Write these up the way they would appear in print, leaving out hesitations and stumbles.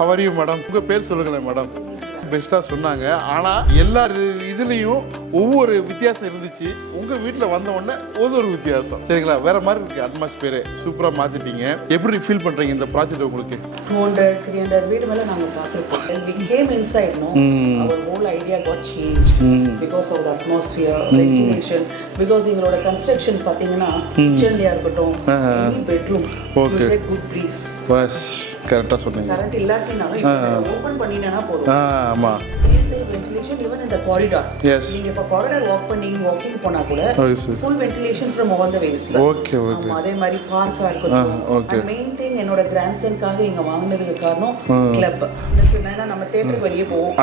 How are you madam? உங்கள் பேர் சொல்லுங்களேன் மேடம். பெஸ்ட்டாக சொன்னாங்க. ஆனால் எல்லா இதுலேயும் ஒவ்வொரு வித்தியாசம் இருந்துச்சு. உங்கள் வீட்டில் வந்த உடனே ஒரு வித்தியாசம். சரிங்களா? வேற மாதிரி இருக்குது அட்மாஸ்பியரு. சூப்பராக மாற்றிட்டீங்க. எப்படி ஃபீல் பண்ணுறீங்க இந்த ப்ராஜெக்ட் உங்களுக்கு? 200-300 வீடு மேலே நாங்கள் பார்த்துருப்போம். When we came inside, no, our whole idea got changed because of the atmosphere, ventilation. Because எங்களோட கன்ஸ்ட்ரக்ஷன் பார்த்தீங்கன்னா கிச்சன்லையாக இருக்கட்டும், any bedroom, you get good breeze. Bus கரெக்டாக சொன்னீங்க. கரண்ட் இல்லாட்டினாலும் ஓப்பன் பண்ணினா போதும். ஆமாம். Ventilation even in the corridor. Yes. நீங்க இப்ப corridor walking போனா கூட full ventilation from all the ways. Okay. அதே மாதிரி பார்க்கா இருக்கட்டும். மெயின் திங் என்னோட கிராண்ட்சன்காக இங்க வாங்குனதுக்கு காரணம் கிளப். என்னன்னா நம்ம தியேட்டருக்கு வெளியே போவோம்.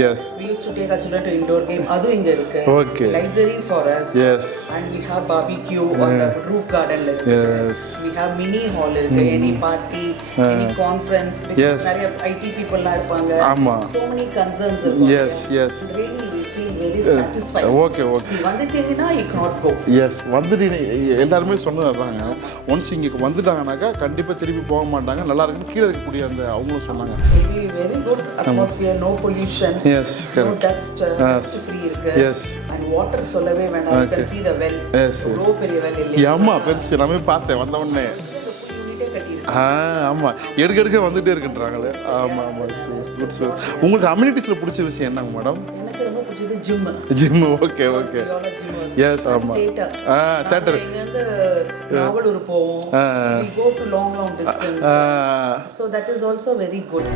Yes. We used to take our children to indoor game. அது இங்க இருக்கு. Okay. Library for us. Yes. And we have barbecue on the roof garden ல இருக்கு. Yes. We have mini hall இருக்கு. Any party, any conference. நிறைய IT people எல்லாம் இருப்பாங்க. So many concerns. Yes. Really, we feel very satisfied. Okay. See, வந்துட்டீங்கன்னா you cannot go. Yes. வந்துட்டு எல்லாருமே சொன்னதாங்க. Once இங்கே வந்துட்டாங்கனாக்கா கண்டிப்பாக திருப்பி போக மாட்டாங்க. நல்லா இருக்குன்னு கீழே இருக்கக்கூடிய அந்த அவங்களும் சொன்னாங்க. Very good atmosphere, no pollution. Yes. No dust, dust free இருக்கு. Yes. And water சொல்லவே வேண்டாம். You can see the well. Yes. ரொம்ப பெரிய well இல்லையா? ஆமா பெருசு. நான் பார்த்தேன் வந்த உடனே. ஆமாம் எடுக்க வந்துகிட்டே இருக்குன்றாங்களே. ஆமாம் குட். ஸோ உங்களுக்கு அம்யூனிட்டிஸில் பிடிச்ச விஷயம் என்னங்க மேடம்? எனக்கு ரொம்ப பிடிச்சது ஜிம். ஓகே. எஸ் ஆமாம். தியேட்டர் இங்கேருந்து நாவலூர் போவோம். We go to long distance. So that is also very good.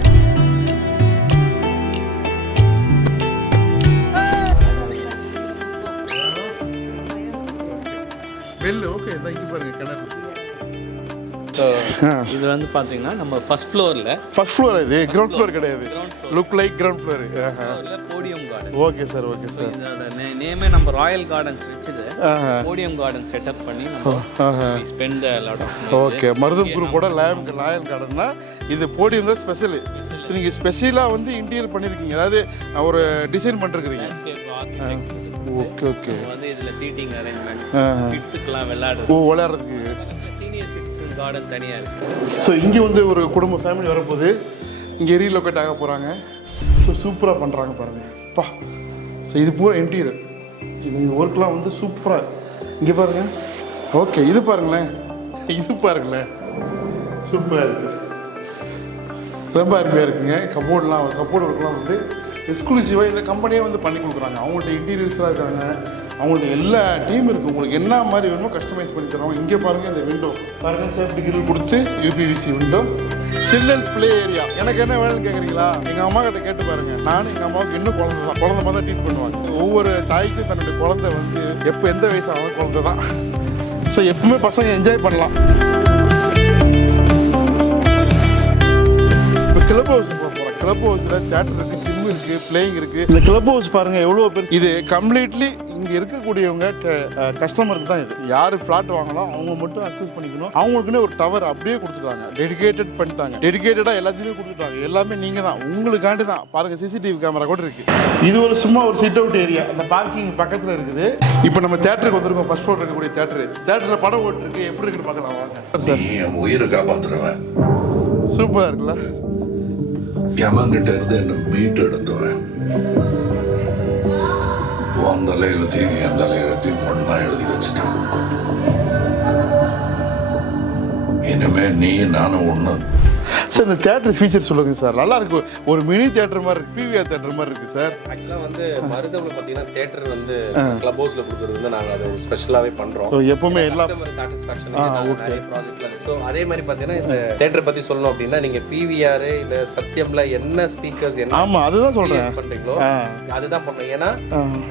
Well okay. Thank you. பாருங்க கிணறு. இது வந்து பார்த்தீங்கன்னா நம்ம ஃபர்ஸ்ட் ஃப்ளோர் இது கிரவுண்ட் ஃப்ளோர் கிடையாது. Look like ground floor. Podium garden. Okay sir. இதோட நேமே நம்ம ராயல் கார்டன்ஸ் வச்சது. போடியம் கார்டன் செட்டப் பண்ணி நம்ம spend a lot of. Okay. மருதம் குரூப்போட ராயல் கார்டன்னா இது போடியம் தான் ஸ்பெஷல். நீங்கள் ஸ்பெஷலாக வந்து இன்டீரியர் பண்ணியிருக்கீங்க, அதாவது ஒரு டிசைன் பண்ணிருக்கிறீங்க. ஓகே. வந்து இதில் சீட்டிங் அரேஞ்ச்மெண்ட், கிட்ஸுக்கெல்லாம் விளையாடுறதுக்கு சீனியர் சிட்டிசன் கார்டன் தனியாக இருக்குது. ஸோ இங்கே வந்து ஒரு குடும்ப ஃபேமிலி வரப்போகுது. இங்கே ரீலொகேட் ஆக போகிறாங்க. ஸோ சூப்பராக பண்ணுறாங்க பாருங்கப்பா. ஸோ இது பூரா இன்டீரியர். இவங்க ஒர்க்லாம் வந்து சூப்பராக. இங்கே பாருங்கள். ஓகே. இது பாருங்களேன். சூப்பராக இருக்குது. ரொம்ப அருமையாக இருக்குங்க. கபோர்டு ஒர்க்லாம் வந்து எக்ஸ்க்ளூசிவாக இந்த கம்பெனியே வந்து பண்ணி கொடுக்குறாங்க. அவங்கள்ட்ட இன்டீரியர்ஸ்லாம் இருக்காங்க. அவங்கள்ட்ட எல்லா டீம் இருக்குது. உங்களுக்கு என்ன மாதிரி வேணுமோ கஸ்டமைஸ் பண்ணி தரோம். இங்கே பாருங்கள். இந்த விண்டோ பாருங்கள். சேஃப்டி கிரில் கொடுத்து UPVC window. Children's play area. எனக்கு என்ன வேணும்னு கேட்குறீங்களா? எங்கள் அம்மா கிட்ட கேட்டு பாருங்கள். நானும் எங்கள் அம்மாவுக்கு இன்னும் குழந்தை மாதிரி தான் ட்ரீட் பண்ணுவாங்க. ஒவ்வொரு தாய்க்கும் தன்னுடைய குழந்தை வந்து எப்போ எந்த வயசானாலும் குழந்தை தான். ஸோ எப்பவுமே பசங்க என்ஜாய் பண்ணலாம். இப்போ கிளப் ஹவுஸ் போகிறோம். கிளப் ஹவுஸில் தியேட்டர் இருக்குது, ஜிம் இருக்குது, பிளேயிங் இருக்குது. இந்த கிளப் ஹவுஸ் பாருங்கள் எவ்வளோ பேர். இது கம்ப்ளீட்லி இங்கே இருக்கக்கூடியவங்க கஸ்டமருக்கு தான். இது யார் ஃப்ளாட் வாங்கலாம் அவங்க மட்டும் அக்சஸ் பண்ணிக்கணும். அவங்களுக்குன்னு ஒரு டவர் அப்படியே கொடுத்துட்டாங்க. டெடிகேட்டட் பண்ணிட்டாங்க. டெடிகேட்டடாக எல்லாத்தையுமே கொடுத்துட்டாங்க. எல்லாமே நீங்கள் தான், உங்களுக்காண்டி தான். பாருங்கள் CCTV கேமரா கூட இருக்குது. இது ஒரு சும்மா ஒரு சிட் அவுட் ஏரியா. அந்த பார்க்கிங் பக்கத்தில் இருக்குது. இப்போ நம்ம தியேட்டருக்கு வந்திருக்கோம். ஃபர்ஸ்ட் ஃப்ளோர் இருக்கக்கூடிய தியேட்டரில் படம் ஓட்டுருக்கு. எப்படி இருக்குன்னு பார்க்கலாம் வாங்க. சார் உயிரை காப்பாற்றுறவன். சூப்பராக இருக்குல்ல? யமங்கிட்ட இருந்து என்ன மீட்டு எடுத்துவேன். உன் தலையெழுத்தையும் என் தலையெழுத்தையும் ஒன்னா எழுதி வச்சுட்டேன். இனிமே நீ நானும் ஒன்று. சார் இந்த தியேட்டர் ஃபீச்சர் சொல்லுங்கள் சார். நல்லா இருக்கு. ஒரு மினி தியேட்டர் மாதிரி இருக்குது. PVR தியேட்டர் மாதிரி இருக்குது சார். ஆக்சுவலாக வந்து மருதவில் பார்த்தீங்கன்னா தியேட்டர் வந்து கிளப் ஹவுஸில் கொடுக்குறது வந்து நாங்கள் அதை ஒரு ஸ்பெஷலாகவே பண்ணுறோம். எப்பவுமே எல்லா சாட்டிஸ்ஃபேக்ஷன் நிறைய ப்ராஜெக்ட்ல. ஸோ அதே மாதிரி பார்த்தீங்கன்னா இந்த தியேட்டர் பற்றி சொல்லணும் அப்படின்னா நீங்கள் PVR இல்லை சத்தியம்ல என்ன ஸ்பீக்கர்ஸ் என்ன அதுதான் சொல்கிறேன் பண்ணுறீங்களோ அதுதான் பண்ணுறோம். ஏன்னா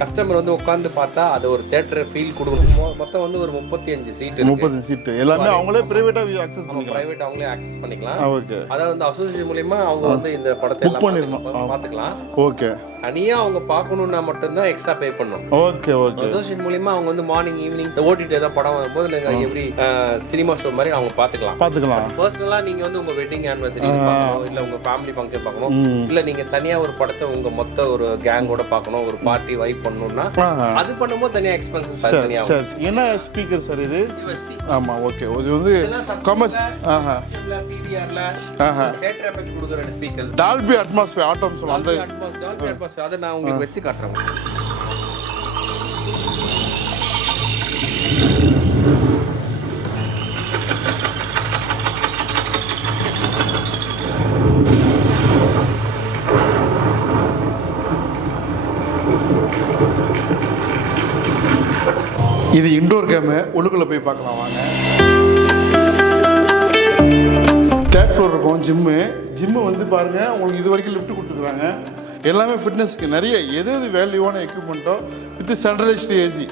கஸ்டமர் வந்து உட்காந்து பார்த்தா அது ஒரு தியேட்டர் ஃபீல் கொடுக்கணும். மொத்தம் வந்து ஒரு 35 சீட்டு எல்லாமே அவங்களே ப்ரைவேட்டாக அக்சஸ் பண்ணிக்கலாம். ப்ரைவேட் அவங்களே அக்சஸ் பண்ணிக்கலாம். அதாவது வந்து அசோசியேஷன் மூலமா அவங்க வந்து இந்த படத்தை எல்லாம் பார்த்துக்கலாம். ஓகே. தனியா அவங்க பார்க்கணும்னா மட்டும்தான் எக்ஸ்ட்ரா பே பண்ணணும். ஓகே. அசோசியேஷன் மூலமா அவங்க வந்து மார்னிங் ஈவினிங் ஓடிட்டு ஏதாவது படம் வரும்போது நீங்க எப்படி சினிமா ஷோ மாதிரி அவங்க பார்த்துக்கலாம். பர்சனலா நீங்க வந்து உங்க வெட்டிங் ஆனிவர்சரி பார்க்கணும், இல்ல உங்க ஃபேமிலி ஃபங்க்ஷன் பார்க்கணும், இல்ல நீங்க தனியா ஒரு படத்தை உங்க மொத்த ஒரு கேங்கோட பார்க்கணும், ஒரு பார்ட்டி வைப் பண்ணணும்னா அது பண்ணும்போது தனியா எக்ஸ்பென்சஸ் தனியா. என்ன ஸ்பீக்கர் சார் இது? ஆமா. ஓகே. இது வந்து கமர்ஸ். PVRல தியேட்டர் எஃபெக்ட் கொடுக்குற ஸ்பீக்கர்ஸ் டால்பி அட்மாஸ்பியர் ஆட்டம் சொல்லலாம் அந்த டால்பி அட்மாஸ்பியர் அதை நான் உங்களுக்கு வச்சு காட்டுறேன். இது இண்டோர் கேமு, உள்ளுக்குள்ளே போய் பார்க்கலாம் வாங்க. தேர்ட் ஃப்ளோர் இருக்கும் ஜிம்மு வந்து பாருங்கள் உங்களுக்கு இது வரைக்கும் லிஃப்ட் கொடுத்துருக்குறாங்க. எல்லாமே ஃபிட்னஸ்க்கு நிறைய எது வேல்யூவான எக்யூப்மெண்ட்டோ வித் சென்ட்ரலைஸ்டு ஏசி.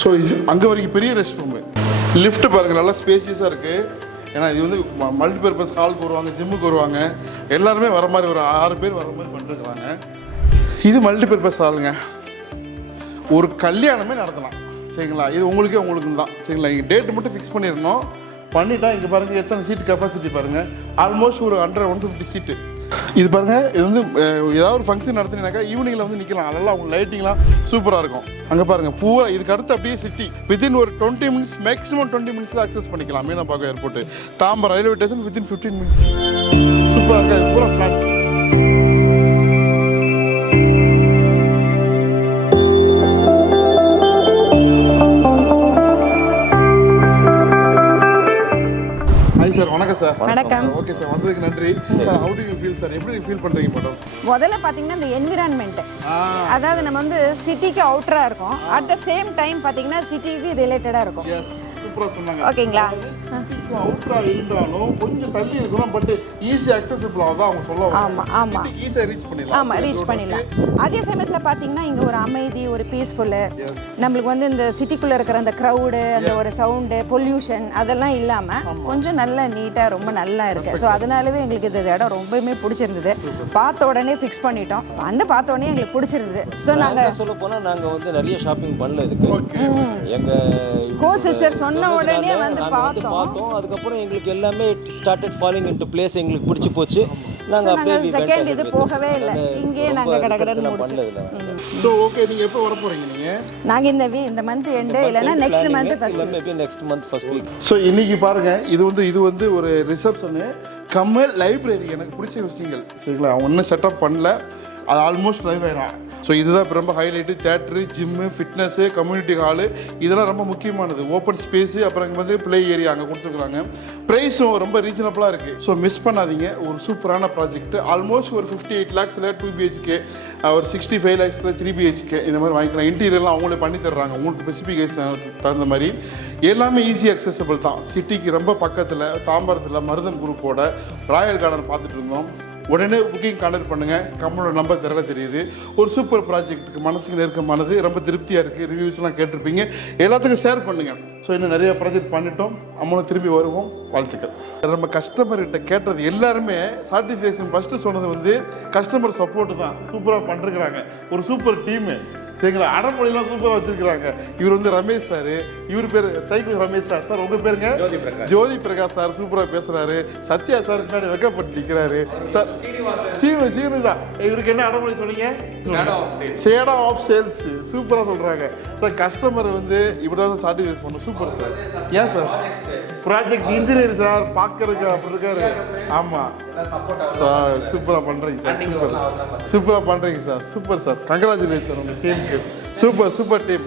ஸோ இது அங்கே வரைக்கும் பெரிய ரெஸ்ட் ரூமு. லிஃப்ட்டு பாருங்கள் நல்லா ஸ்பேசியஸாக இருக்குது. ஏன்னா இது வந்து மல்டிபர்பஸ் ஹாலுக்கு வருவாங்க, ஜிம்முக்கு வருவாங்க, எல்லாருமே வர மாதிரி ஒரு 6 பேர் வர மாதிரி பண்ணிருக்கிறாங்க. இது மல்டிபர்பஸ் ஹாலுங்க, ஒரு கல்யாணமே நடத்தலாம் சரிங்களா. இது உங்களுக்கு தான் சரிங்களா. நீங்கள் டேட்டு மட்டும் ஃபிக்ஸ் பண்ணிடணும். பண்ணிட்டா இங்கே பாருங்கள் எத்தனை சீட்டு கெப்பாசிட்டி பாருங்கள். ஆல்மோஸ்ட் ஒரு 150 சீட்டு. இது பாருங்கள், இது வந்து ஏதாவது ஒரு ஃபங்க்ஷன் நடத்தினாக்கா ஈவினிங்கில் வந்து நிற்கலாம். அதெல்லாம் அவங்க லைட்டிங்லாம் சூப்பராக இருக்கும். அங்கே பாருங்கள் பூரா இதுக்கு அடுத்து அப்படியே சிட்டி வித்தின் ஒரு 20 மினிட்ஸ் மேக்ஸிமம் 20 மினிட்ஸில் அக்சஸ் பண்ணிக்கலாம். Meenambakkam airport, Tambaram railway station within 15 minutes. சூப்பராக இருக்கா. இது பூரா ஃப்ளாட்ஸ். சார் வணக்கம் சார். வணக்கம். ஓகே சார், வந்ததுக்கு நன்றி sir. How to you feel sir? எப்படி ஃபீல் பண்ணுறீங்க மேடம்? முதல்ல பார்த்தீங்கன்னா இந்த என்விரான்மெண்ட், அதாவது நம்ம வந்து சிட்டிக்கு அவுட்டராக இருக்கும், அட் த சேம் டைம் பார்த்தீங்கன்னா சிட்டிக்கு ரிலேட்டடாக இருக்கும். எஸ், சூப்பராக சொன்னாங்க. ஓகேங்களா? சிட்டிக்கு அவுட்டராக இருந்தாலும் கொஞ்சம் தள்ளி இருக்கணும், பட் ஈஸி அக்சஸபிள் ஆகுது அவங்க சொல்ல. ஆமாம் ஈஸியாக ரீச் பண்ணிடலாம். ஆமாம், ரீச் பண்ணிடலாம். அதே சமயத்தில் பார்த்தீங்கன்னா இங்கே ஒரு அமைதி, ஒரு பீஸ்ஃபுல்லு, நம்மளுக்கு வந்து இந்த சிட்டிக்குள்ளே இருக்கிற அந்த க்ரௌடு, அந்த ஒரு சவுண்டு, பொல்யூஷன் அதெல்லாம் இல்லாமல் கொஞ்சம் நல்லா நீட்டாக ரொம்ப நல்லா இருக்குது. ஸோ அதனாலவே எங்களுக்கு இந்த இடம் ரொம்பவுமே பிடிச்சிருந்தது. பார்த்த உடனே ஃபிக்ஸ் பண்ணிட்டோம். பார்த்த உடனே எங்களுக்கு பிடிச்சிருந்தது. ஸோ நாங்கள் சொல்ல போனால் நாங்கள் வந்து நிறைய ஷாப்பிங் பண்ணல இதுக்கு. எங்கள் கோ சிஸ்டர் சொன்ன உடனே வந்து பார்த்தோம். அதுக்கப்புறம் எங்களுக்கு எல்லாமே ஸ்டார்டட் ஃபாலிங் இன்டு பிளேஸ். எங்களுக்கு பிடிச்சி போச்சு. நாங்கள் அப்படியே செகண்ட் இது போகவே இல்லை, இங்கே நாங்கள் கடகடன்னு பண்ணதில்லை. ஸோ ஓகே, நீங்கள் எப்போ வர போகிறீங்க? நீங்கள் நாங்கள் இந்த மந்த் எண்டு இல்லைன்னா next month first, maybe next month first week. So இன்னைக்கு பாருங்கள், இது வந்து ஒரு ரிசப்ஷனு கம்மல் லைப்ரரி. எனக்கு பிடிச்ச விஷயங்கள் சரிங்களா. அவங்க ஒன்றும் செட்டப் பண்ணல, அது ஆல்மோஸ்ட் லைவ் ஆயிடும். ஸோ இதுதான் இப்போ ரொம்ப highlight. Theatre, gym, fitness, community hall, இதெல்லாம் ரொம்ப முக்கியமானது. ஓப்பன் ஸ்பேஸு, அப்புறம் இங்கே வந்து ப்ளே ஏரியா அங்கே கொடுத்துருக்குறாங்க. ப்ரைஸும் ரொம்ப ரீசனபிளாக இருக்குது. ஸோ மிஸ் பண்ணாதீங்க. ஒரு சூப்பரான ப்ராஜெக்ட். ஆல்மோஸ்ட் ஒரு 58 lakhsல 2 BHK, ஒரு 65 lakhsல 3 BHK இந்த மாதிரி வாங்கிக்கலாம். இன்டீரியர்லாம் அவங்களே பண்ணி தர்றாங்க உங்களுக்கு ஸ்பெசிஃபிகேஷன் தகுந்த மாதிரி. எல்லாமே ஈஸி அக்சஸபிள் தான். சிட்டிக்கு ரொம்ப பக்கத்தில் தாம்பரத்தில் மருதன் குரூப்போட ராயல் கார்டன் பார்த்துட்டு இருந்தோம். உடனே புக்கிங் கான்டாக்ட் பண்ணுங்கள். கம்மலோட நம்பர் தெரியல தெரியுது. ஒரு சூப்பர் ப்ராஜெக்ட்டுக்கு மனசுக்கு நெருக்கமானது, ரொம்ப திருப்தியாக இருக்குது. ரிவ்யூஸ்லாம் கேட்டிருப்பீங்க, எல்லாத்துக்கும் ஷேர் பண்ணுங்கள். ஸோ இன்னும் நிறைய ப்ராஜெக்ட் பண்ணிட்டோம். நம்மளும் திரும்பி வருவோம். வாழ்த்துக்கள். நம்ம கஸ்டமர்கிட்ட கேட்டது எல்லாருமே சாட்டிஸ்ஃபேக்ஷன் ஃபஸ்ட்டு சொன்னது வந்து கஸ்டமர் சப்போர்ட்டு தான். சூப்பராக பண்ணிருக்கிறாங்க. ஒரு சூப்பர் டீமு சரிங்களா. அடமொழிலாம் சூப்பராக வச்சுருக்கிறாங்க. இவர் வந்து ரமேஷ் சார், இவர் பேர் தைக்கு ரமேஷ் சார். சார் உங்கள் பேருங்க? ஜோதி பிரகாஷ் சார் சூப்பராக பேசுகிறாரு. சத்யா சார் பின்னாடி வெக்கப்பட்டு நிற்கிறாரு. சார் சீனு தான். இவருக்கு என்ன அடமொழி சொன்னீங்க? Shadow of sales. சூப்பராக சொல்கிறாங்க சார். கஸ்டமர் வந்து இப்படி தான் சாட்டிஸ்ஃபை பண்ணணும். Super sir. ஏன் சார்? ப்ராஜெக்ட் இன்ஜினியர் சார், பார்க்கறதுக்கு அப்படி இருக்காரு. ஆமாம் சார், சூப்பராக பண்ணுறீங்க சார். சூப்பராக பண்ணுறீங்க சார். Super sir. கங்க்ராச்சுலேஷன் உங்கள் டீமுக்கு. Super team.